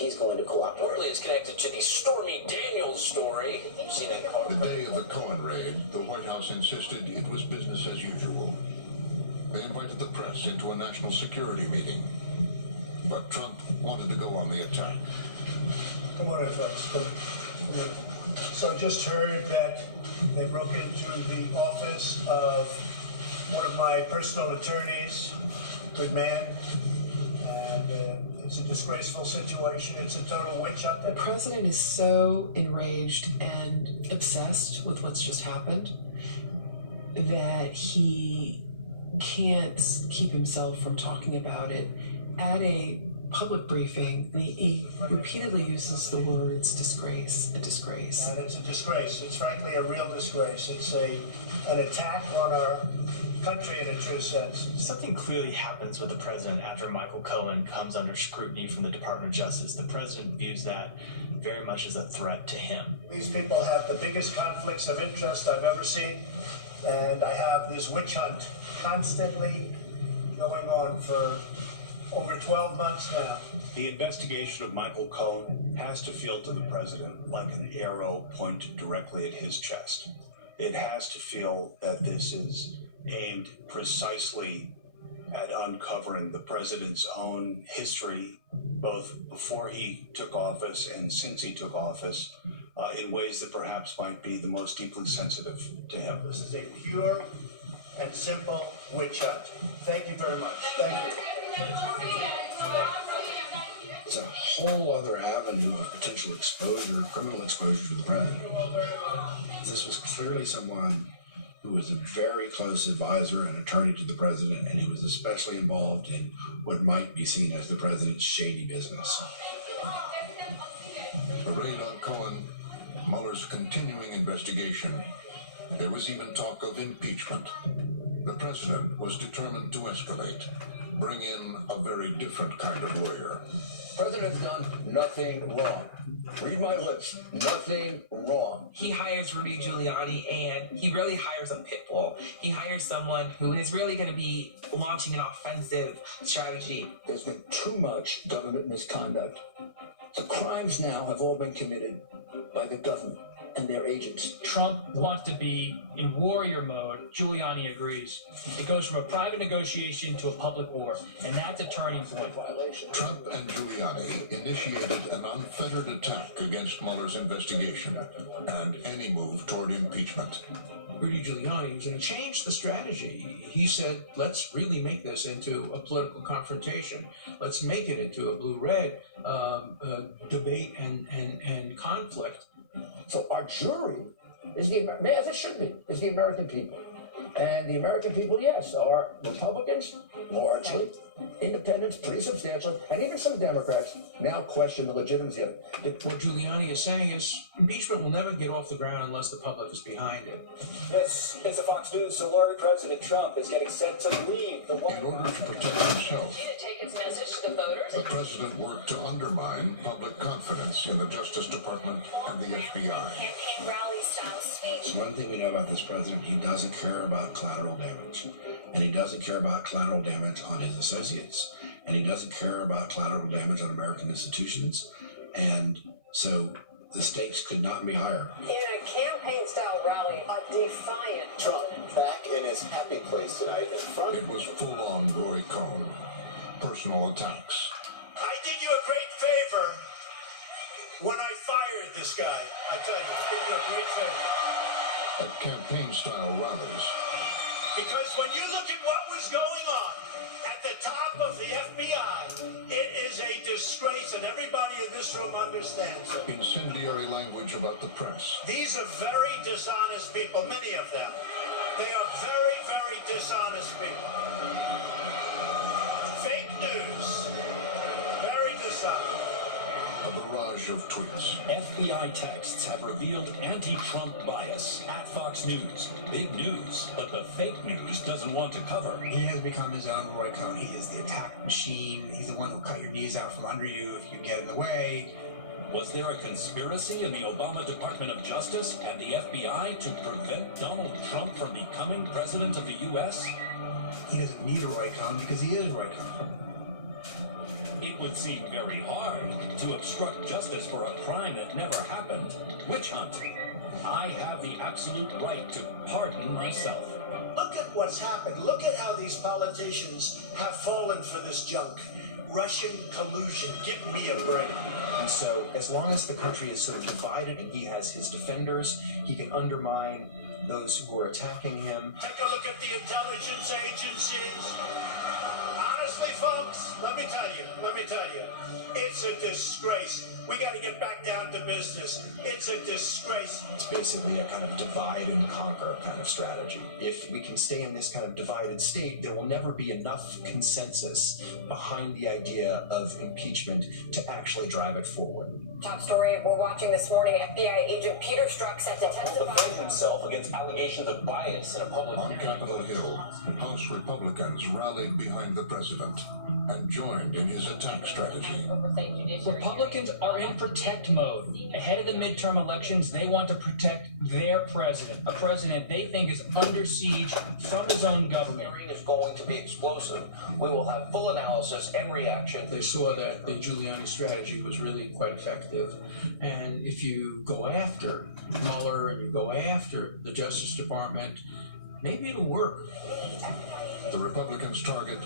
he's going to cooperate. Reportedly, it's connected to the Stormy Daniels story. You've seen that call. The day of the Cohen raid, the White House insisted it was business as usual. They invited the press into a national security meeting. But Trump wanted to go on the attack. Good morning, folks. Good morning. So just heard that they broke into the office of one of my personal attorneys, good man, and it's a disgraceful situation. It's a total witch hunt. The president is so enraged and obsessed with what's just happened that he can't keep himself from talking about it. At a public briefing, he repeatedly uses the words disgrace, a disgrace. And it's a disgrace. It's frankly a real disgrace. It's an attack on our country in a true sense. Something clearly happens with the president after Michael Cohen comes under scrutiny from the Department of Justice. The president views that very much as a threat to him. These people have the biggest conflicts of interest I've ever seen, and I have this witch hunt constantly going on for over 12 months now. The investigation of Michael Cohen has to feel to the president like an arrow pointed directly at his chest. It has to feel that this is aimed precisely at uncovering the president's own history, both before he took office and since he took office, in ways that perhaps might be the most deeply sensitive to him. This is a pure and simple witch hunt. Thank you very much. Thank you. It's a whole other avenue of potential exposure, criminal exposure to the president. This was clearly someone who was a very close advisor and attorney to the president, and he was especially involved in what might be seen as the president's shady business. The raid on Cohen, Mueller's continuing investigation. There was even talk of impeachment. The president was determined to escalate, bring in a very different kind of lawyer. The president has done nothing wrong. Read my lips. Nothing wrong. He hires Rudy Giuliani, and he really hires a pit bull. He hires someone who is really going to be launching an offensive strategy. There's been too much government misconduct. The crimes now have all been committed by the government and their agents. Trump wants to be in warrior mode. Giuliani agrees. It goes from a private negotiation to a public war, and that's a turning point. Trump and Giuliani initiated an unfettered attack against Mueller's investigation and any move toward impeachment. Rudy Giuliani was going to change the strategy. He said, let's really make this into a political confrontation. Let's make it into a blue-red debate and conflict. So our jury is as it should be, is the American people. And the American people, yes, are Republicans, largely, independents, pretty substantial, and even some Democrats now question the legitimacy of it. What Giuliani is saying is impeachment will never get off the ground unless the public is behind it. This is a Fox News alert. President Trump is getting set to leave the White House. In order to protect himself, He didn't take his message to the voters. the president worked to undermine public confidence in the Justice Department and the FBI. Campaign rally style speech. One thing we know about this president, he doesn't care about collateral damage. And he doesn't care about collateral damage on his associates. And he doesn't care about collateral damage on American institutions. And so the stakes could not be higher. In a campaign-style rally, a defiant Trump back in his happy place tonight in front. It was full-on Roy Cohn. Personal attacks. I did you a great favor when I fired this guy. I tell you, I did you a great favor. At campaign-style rallies. Because when you look at what was going on at the top of the FBI, it is a disgrace, and everybody in this room understands it. Incendiary language about the press. These are very dishonest people, many of them. They are very, very dishonest people. Fake news. Very dishonest. A barrage of tweets. FBI texts have revealed anti-Trump bias at Fox News. Big news, but the fake news doesn't want to cover. He has become his own Roy Cohn. He is the attack machine. He's the one who'll cut your knees out from under you if you get in the way. Was there a conspiracy in the Obama Department of Justice and the FBI to prevent Donald Trump from becoming president of the U.S.? He doesn't need a Roy Cohn because he is Roy Cohn. It would seem very hard to obstruct justice for a crime that never happened. Witch hunt. I have the absolute right to pardon myself. Look at what's happened. Look at how these politicians have fallen for this junk. Russian collusion. Give me a break. And so, as long as the country is sort of divided and he has his defenders, he can undermine those who are attacking him. Take a look at the intelligence agencies. Honestly, folks, let me tell you, it's a disgrace. We got to get back down to business. It's a disgrace. It's basically a kind of divide and conquer kind of strategy. If we can stay in this kind of divided state, there will never be enough consensus behind the idea of impeachment to actually drive it forward. Top story we're watching this morning, FBI agent Peter Strzok set to testify. Defend himself against allegations of bias in a public On Capitol Hill, House Republicans rallied behind the president and joined in his attack strategy. Republicans are in protect mode. Ahead of the midterm elections, they want to protect their president, a president they think is under siege from his own government. The hearing is going to be explosive. We will have full analysis and reaction. They saw that the Giuliani strategy was really quite effective. And if you go after Mueller and you go after the Justice Department, maybe it'll work. The Republicans target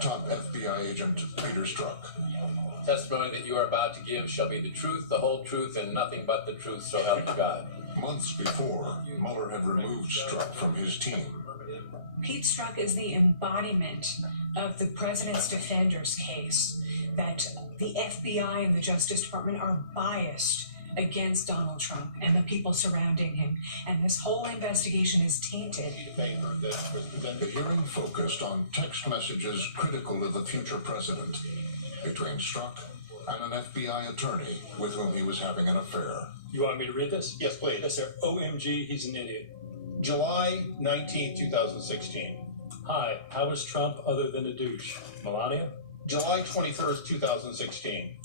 top FBI agent Peter Strzok. Testimony that you are about to give shall be the truth, the whole truth, and nothing but the truth, so help you God. Months before, Mueller had removed Strzok from his team. Pete Strzok is the embodiment of the president's defenders case, that the FBI and the Justice Department are biased against Donald Trump and the people surrounding him, and this whole investigation is tainted. The hearing focused on text messages critical of the future president between Strzok and an FBI attorney with whom he was having an affair. You want me to read this? Yes, please. Yes, sir. OMG, he's an idiot. July 19, 2016. Hi, how is Trump other than a douche? Melania? July 21st, 2016.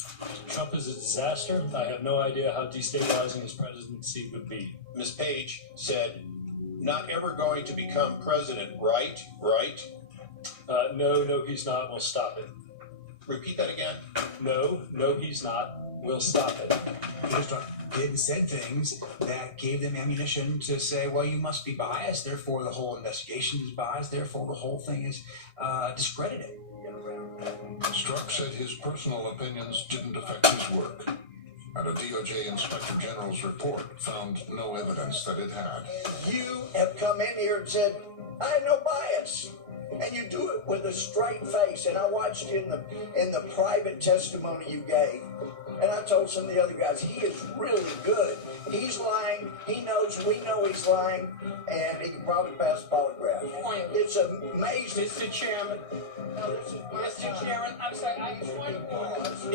Trump is a disaster. I have no idea how destabilizing his presidency would be. Ms. Page said, not ever going to become president, right? Right? No, he's not. We'll stop it. Repeat that again. No, he's not. We'll stop it. Peter Strzok did and said things that gave them ammunition to say, well, you must be biased, therefore the whole investigation is biased, therefore the whole thing is discredited. Strzok said his personal opinions didn't affect his work, and a DOJ Inspector General's report found no evidence that it had. You have come in here and said, I have no bias. And you do it with a straight face. And I watched you in the private testimony you gave. And I told some of the other guys, he is really good. He's lying. He knows, we know he's lying. And he can probably pass a polygraph. It's amazing. Mr. Chairman. Mr. Chairman, I'm sorry,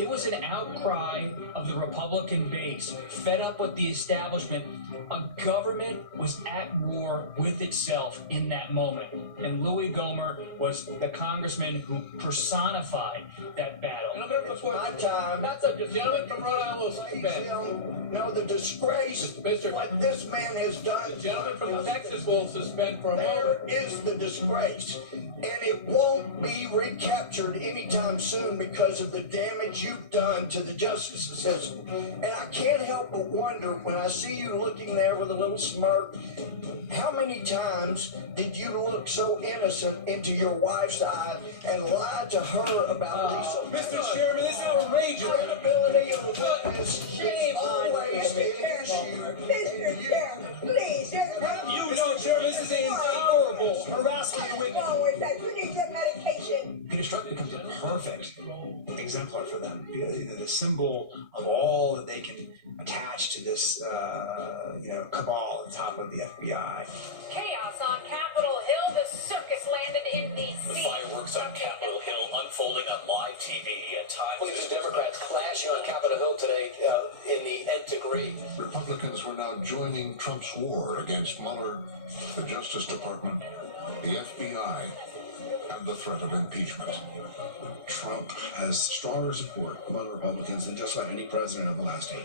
it was an outcry of the Republican base, fed up with the establishment. A government was at war with itself in that moment. And Louis Gohmert was the congressman who personified that battle. My time. That's a gentleman from Rhode Island will suspend. No, the disgrace, what this man has done. The gentleman from Texas will suspend for a There moment. is the disgrace. And it won't be recaptured anytime soon because of the damage you've done to the justice system. And I can't help but wonder when I see you looking there with a little smirk, how many times did you look so innocent into your wife's eye and lie to her about Lisa? Mr. Chairman, this is outrageous. Credibility of the witness is always an issue. Mr. Chairman, please, You know, Chairman, this is intolerable. Harassing the witness. wrong with that? You need some medication. Peter Strzok becomes a perfect exemplar for them. The symbol of all that they can attach to this, cabal on top of the FBI. Chaos on Capitol Hill. The circus landed in The D.C. fireworks on Capitol Hill unfolding on live TV at times. Republicans and Democrats clashing on Capitol Hill today in the nth degree. Republicans were now joining Trump's war against Mueller, the Justice Department, the FBI, and the threat of impeachment. Trump has stronger support among Republicans than just about any president of the last 8.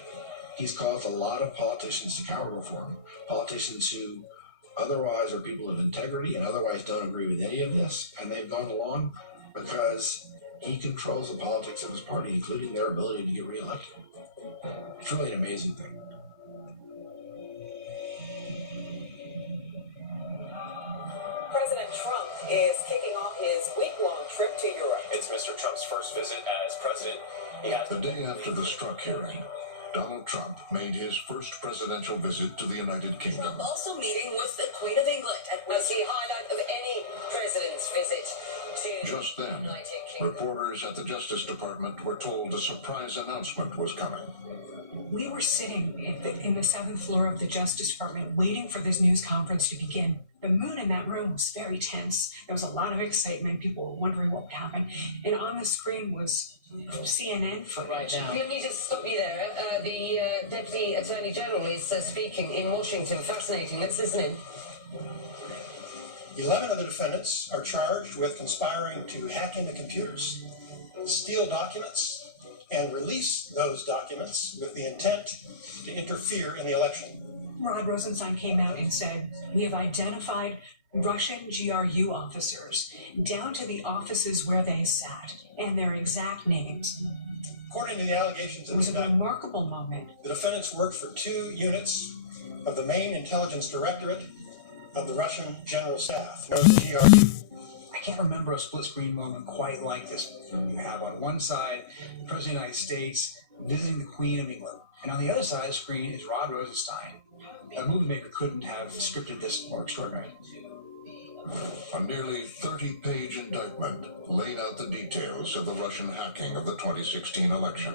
He's caused a lot of politicians to cower for him. Politicians who otherwise are people of integrity and otherwise don't agree with any of this, and they've gone along because he controls the politics of his party, including their ability to get reelected. It's really an amazing thing. President Trump is kicking off his week-long trip to Europe. It's Mr. Trump's first visit as president. The day after the Strzok hearing, Donald Trump made his first presidential visit to the United Kingdom. Trump also meeting with the Queen of England as the highlight of any president's visit to Just then, the United Kingdom. reporters at the Justice Department were told a surprise announcement was coming. We were sitting in the 7th floor of the Justice Department waiting for this news conference to begin. The mood in that room was very tense. There was a lot of excitement. People were wondering what would happen. And on the screen was CNN footage. Right now. Let me just stop you there. The Deputy Attorney General is speaking in Washington. Fascinating. Let's listen in. 11 of the defendants are charged with conspiring to hack into computers, steal documents, and release those documents with the intent to interfere in the election. Rod Rosenstein came out and said, we have identified Russian GRU officers down to the offices where they sat and their exact names. According to the allegations It of was the a remarkable moment. the defendants worked for 2 units of the main intelligence directorate of the Russian General Staff, known as GRU. I can't remember a split screen moment quite like this. You have on one side the President of the United States visiting the Queen of England, and on the other side of the screen is Rod Rosenstein. A movie maker couldn't have scripted this more extraordinary. A nearly 30-page indictment laid out the details of the Russian hacking of the 2016 election.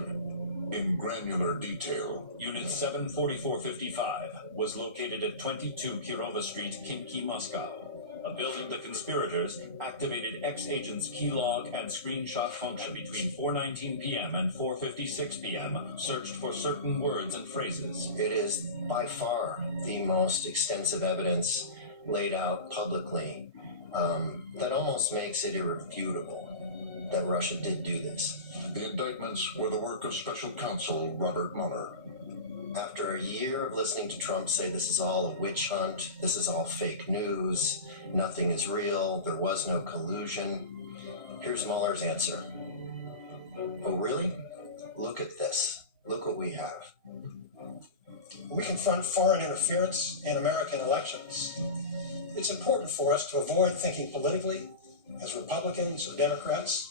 In granular detail, Unit 74455 was located at 22 Kirova Street, Khimki, Moscow. A building the conspirators activated ex-agents keylog and screenshot function between 4:19 p.m. and 4:56 p.m. searched for certain words and phrases. It is by far the most extensive evidence laid out publicly that almost makes it irrefutable that Russia did do this. the indictments were the work of Special Counsel Robert Mueller. After a year of listening to Trump say this is all a witch hunt, this is all fake news, nothing is real, there was no collusion, here's Mueller's answer. Oh, really? Look at this. Look what we have. We confront foreign interference in American elections. It's important for us to avoid thinking politically as Republicans or Democrats,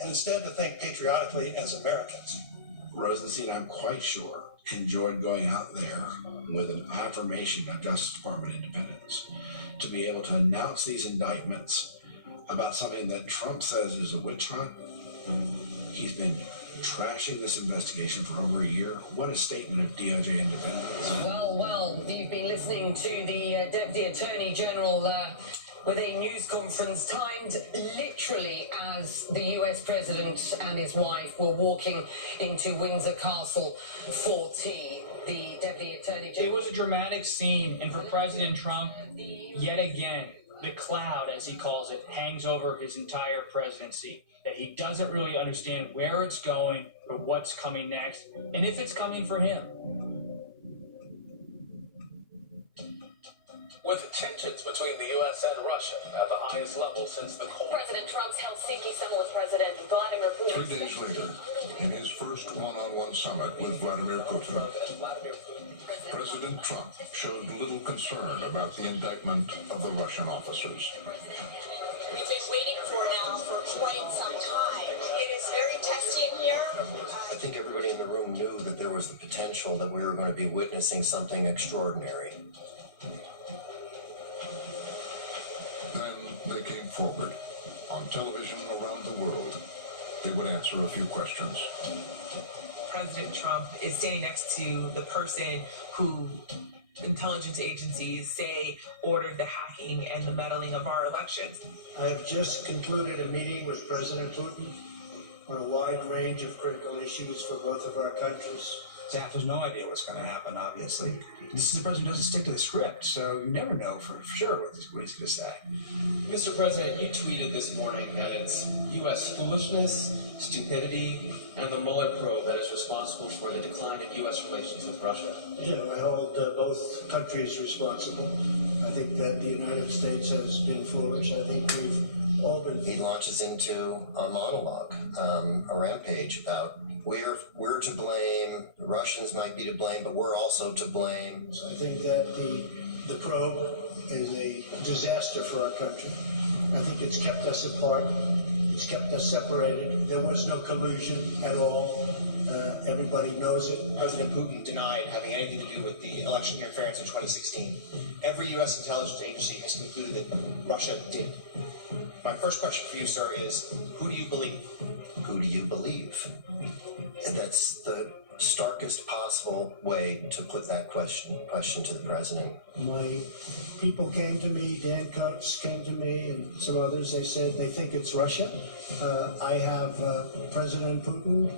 and instead to think patriotically as Americans. Rosenstein, I'm quite sure, enjoyed going out there with an affirmation of Justice Department independence to be able to announce these indictments about something that Trump says is a witch hunt. He's been trashing this investigation for over a year. What a statement of DOJ independence. Well, you've been listening to the Deputy Attorney General with a news conference timed literally as the US President and his wife were walking into Windsor Castle for tea. The Deputy Attorney General... It was a dramatic scene, and for President Trump, yet again, the cloud, as he calls it, hangs over his entire presidency. That he doesn't really understand where it's going or what's coming next, and if it's coming for him. With tensions between the U.S. and Russia at the highest level since the Cold War. President Trump's Helsinki summit with President Vladimir Putin. 3 days later, in his first one-on-one summit with Vladimir Putin, President Trump showed little concern about the indictment of the Russian officers. We've been waiting for now for quite some time. It is very testy in here. I think everybody in the room knew that there was the potential that we were going to be witnessing something extraordinary. Then they came forward. On television around the world, they would answer a few questions. President Trump is standing next to the person who intelligence agencies say ordered the hacking and the meddling of our elections. I have just concluded a meeting with President Putin on a wide range of critical issues for both of our countries. Staff has no idea what's going to happen, obviously. The president doesn't stick to the script, so you never know for sure what he's going to say. Mr. President, you tweeted this morning that it's U.S. foolishness, stupidity, and the Mueller probe that is responsible for the decline in U.S. relations with Russia. Yeah, I hold both countries responsible. I think that the United States has been foolish. I think we've Albany. He launches into a monologue, a rampage about we're to blame, the Russians might be to blame, but we're also to blame. So I think that the probe is a disaster for our country. I think it's kept us apart. It's kept us separated. There was no collusion at all. Everybody knows it. President Putin denied having anything to do with the election interference in 2016. Every U.S. intelligence agency has concluded that Russia did. My first question for you, sir, is who do you believe? Who do you believe? That's the starkest possible way to put that question to the president. My people came to me, Dan Coates came to me, and some others. They said they think it's Russia. I have President Putin.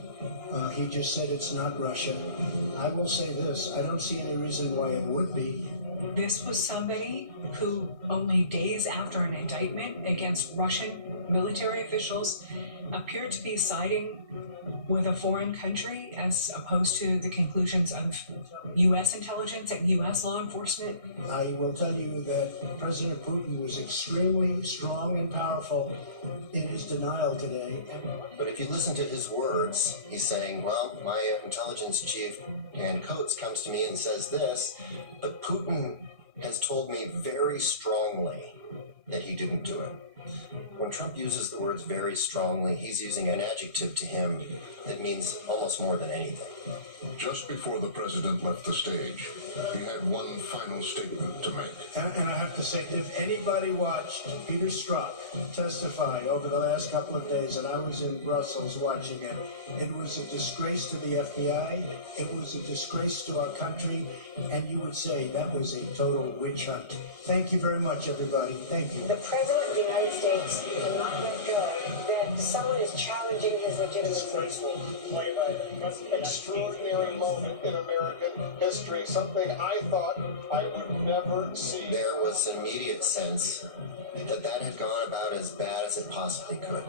He just said it's not Russia. I will say this, I don't see any reason why it would be. This was somebody who, only days after an indictment against Russian military officials, appeared to be siding with a foreign country as opposed to the conclusions of U.S. intelligence and U.S. law enforcement. I will tell you that President Putin was extremely strong and powerful in his denial today. But if you listen to his words, he's saying, well, my intelligence chief, Dan Coates, comes to me and says this, but Putin has told me very strongly that he didn't do it. When Trump uses the words very strongly, he's using an adjective to him that means almost more than anything. Just before the president left the stage, he had one final statement to make. And I have to say, if anybody watched Peter Strzok testify over the last couple of days, and I was in Brussels watching it, it was a disgrace to the FBI, it was a disgrace to our country, and you would say that was a total witch hunt. Thank you very much, everybody. Thank you. The President of the United States cannot let go that someone is challenging his legitimacy. Extraordinary moment in American history, something I thought I would never see. There was an immediate sense that had gone about as bad as it possibly could,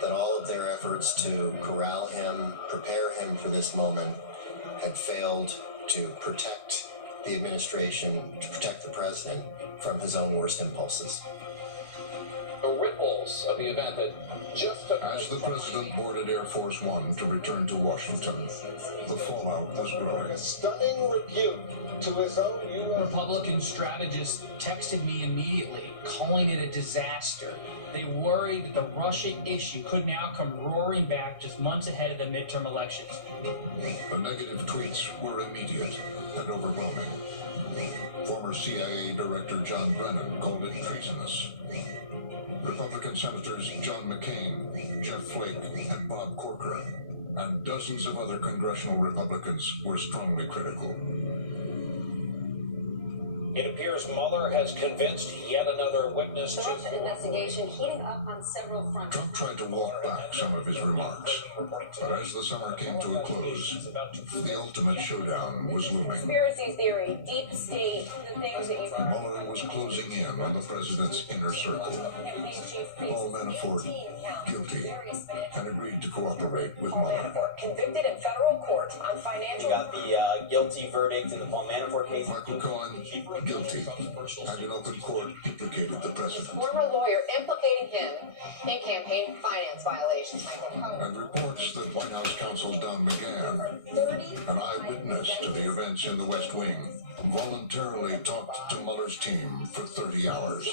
that all of their efforts to corral him, prepare him for this moment, had failed to protect the administration, to protect the president from his own worst impulses. The ripples of the event that just took As the president boarded Air Force One to return to Washington, the fallout was growing. A stunning rebuke to his own U.S. Republican strategists texted me immediately, calling it a disaster. They worried that the Russia issue could now come roaring back just months ahead of the midterm elections. The negative tweets were immediate and overwhelming. Former CIA Director John Brennan called it treasonous. Republican Senators John McCain, Jeff Flake, and Bob Corker, and dozens of other congressional Republicans were strongly critical. It appears Mueller has convinced yet another witness The to... Russia investigation heating up on several fronts. Trump tried to walk back some of his remarks, but as the summer came to a close, the ultimate showdown was looming. Conspiracy theory, deep state, the things that you... Mueller was closing in on the president's inner circle. Paul Manafort, guilty, and agreed to cooperate with Mueller. Convicted in federal court on financial... We got the guilty verdict in the Paul Manafort case. Michael Cohen, guilty, and in open court implicated the president. Former lawyer implicating him in campaign finance violations. And reports that White House counsel Don McGahn, an eyewitness to the events in the West Wing, voluntarily talked to Mueller's team for 30 hours.